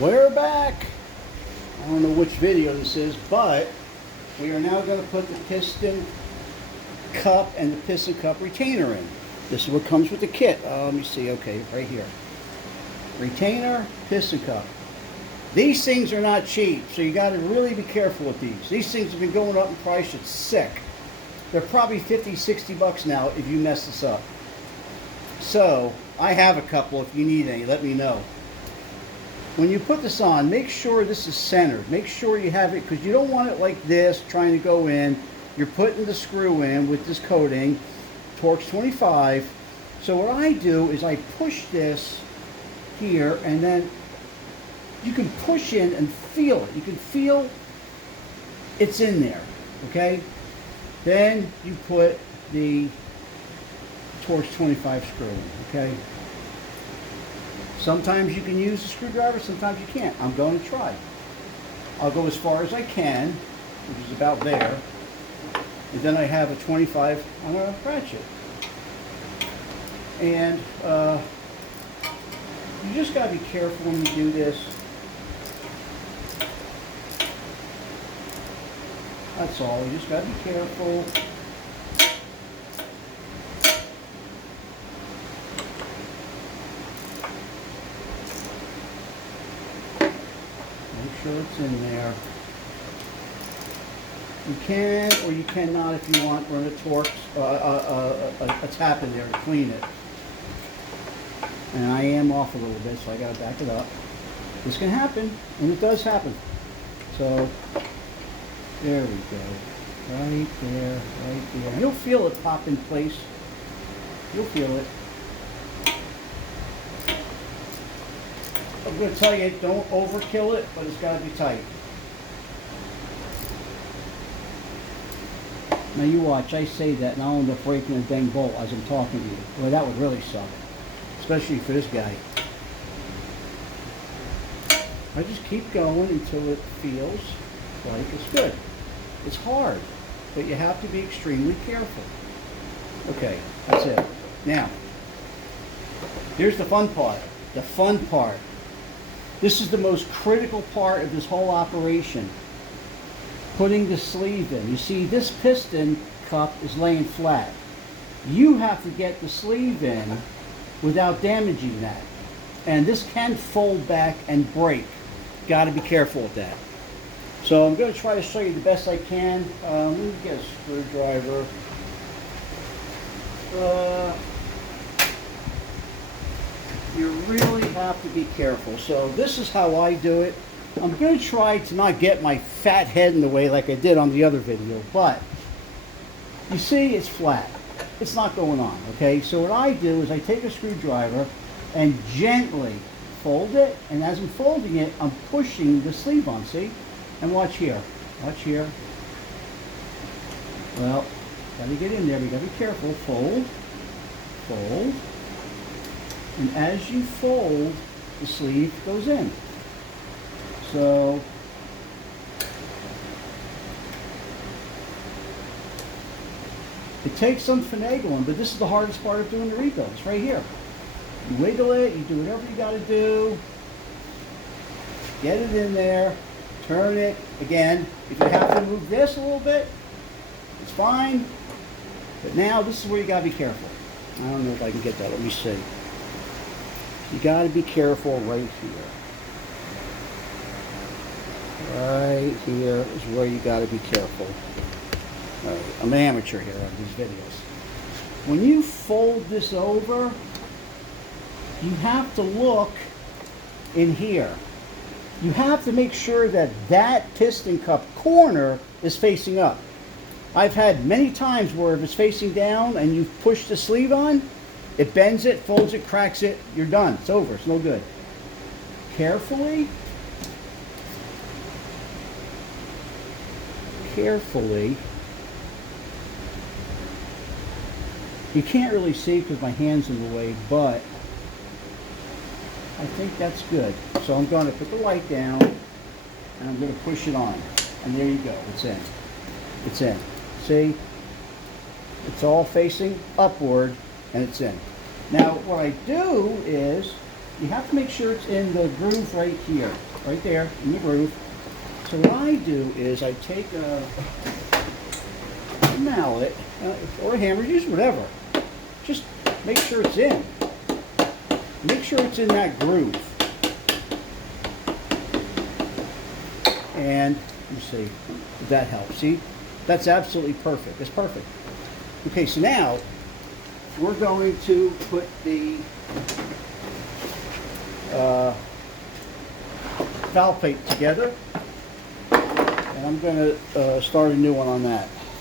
We're back. I don't know which video this is, but we are now going to put the piston cup and the piston cup retainer in. This is what comes with the kit. Let me see. Okay, right here. Retainer, piston cup. These things are not cheap, so you got to really be careful with these. These things have been going up in price. It's sick. They're probably 50, 60 bucks now if you mess this up. So I have a couple. If you need any, let me know. When you put this on, make sure this is centered. Make sure you have it, because you don't want it like this trying to go in. You're putting the screw in with this coating, Torx 25. So what I do is I push this here, and then you can push in and feel it. You can feel it's in there, okay? Then you put the Torx 25 screw in, okay? Sometimes you can use a screwdriver, sometimes you can't. I'm going to try. I'll go as far as I can, which is about there. And then I have a 25 on a ratchet. And you just got to be careful when you do this. That's all. You just got to be careful. Make sure it's in there. You can or you cannot, if you want, run a Torx, a tap in there to clean it. And I am off a little bit, so I got to back it up. This can happen, and it does happen. So there we go. Right there, right there. You'll feel it pop in place. You'll feel it. I'm going to tell you, don't overkill it, but it's got to be tight. Now you watch, I say that and I'll end up breaking a dang bolt as I'm talking to you. Well, that would really suck. Especially for this guy. I just keep going until it feels like it's good. It's hard, but you have to be extremely careful. Okay, that's it. Now, here's the fun part. The fun part. This is the most critical part of this whole operation. Putting the sleeve in. You see, this piston cup is laying flat. You have to get the sleeve in without damaging that. And this can fold back and break. Got to be careful with that. So I'm going to try to show you the best I can. Let me get a screwdriver. You really have to be careful. So this is how I do it. I'm going to try to not get my fat head in the way like I did on the other video, but you see it's flat. It's not going on, okay? So what I do is I take a screwdriver and gently fold it, and as I'm folding it, I'm pushing the sleeve on, see? And watch here. Watch here. Well, gotta get in there. We gotta be careful. Fold. Fold. And as you fold, the sleeve goes in. So it takes some finagling, but this is the hardest part of doing the rebuild. It's right here. You wiggle it, you do whatever you got to do. Get it in there, turn it. Again, if you have to move this a little bit, it's fine. But now this is where you got to be careful. I don't know if I can get that. Let me see. You got to be careful right here. Right here is where you got to be careful. Right. I'm an amateur here on these videos. When you fold this over, you have to look in here. You have to make sure that that piston cup corner is facing up. I've had many times where if it's facing down and you push the sleeve on, it bends it, folds it, cracks it, you're done. It's over. It's no good. Carefully. Carefully. You can't really see because my hand's in the way, but I think that's good. So I'm going to put the light down and I'm going to push it on. And there you go. It's in. It's in. See? It's all facing upward and it's in. Now what I do is you have to make sure it's in the groove right here, right there, in the groove. So what I do is I take a mallet or a hammer, use whatever. Just make sure it's in. Make sure it's in that groove. And let me see if that helps. See, that's absolutely perfect. It's perfect. Okay, so now we're going to put the valve plate together, and I'm going to start a new one on that.